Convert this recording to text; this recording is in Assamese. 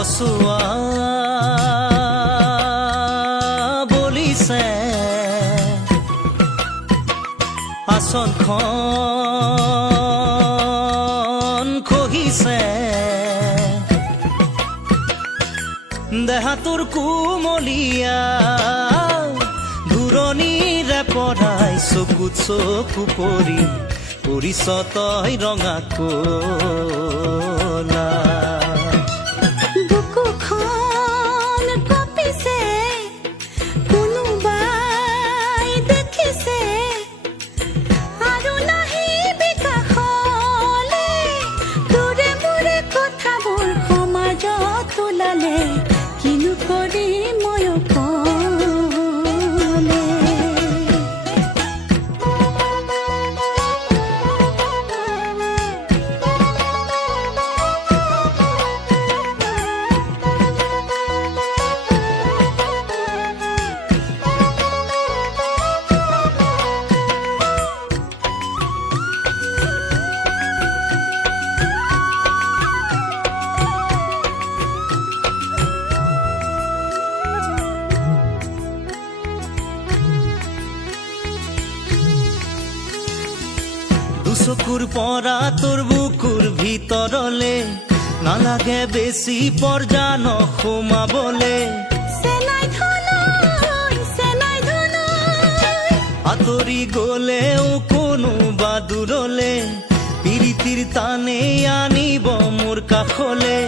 কচুৱা বলিছে আসনখন খহিছে দেহাটোৰ কুমলীয়া ঘূৰণিৰে পৰাই চকুত চকু পৰি পৰিছ তই ৰঙা কলা বুকুখন কঁপিছে কোনোবাই দেখিছে আৰু নাহিবি কাষলে তোৰে মোৰে কথাবোৰ সমাজত ওলালে কিনো কৰিম মই অকলে দুচকুৰ পৰা তোৰ বুকুৰ ভিতৰলে নালাগে বেছি পৰ্যা নসোমাবলে চেনাই ধনৈ আঁতৰি গলেও কোনোবা দূৰলে পিৰিতিৰ টানে আনিব মোৰ কাষলে